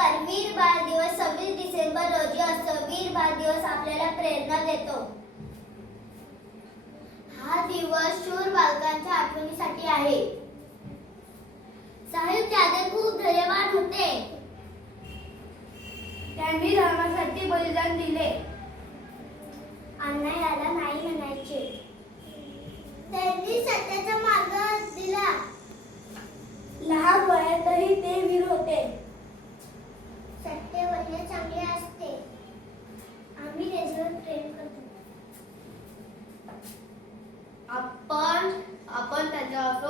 नमस्कार वीर बाल दिवस सव्वीस डिसेंबर रोजी असतो वीर बाल दिवस आपल्याला प्रेरणा देतो. हा दिवस शूर बालकांच्या आठवणीसाठी आहे. साहिब यादव खूप धैर्यवान होते. त्यांनी धर्मासाठी बलिदान दिले. अण्णा याला नाही म्हणायचे. त्यांनी सत्याचा मार्ग दिला. लहान वयातही ते वीर होते. आपण आपण त्याच्यावर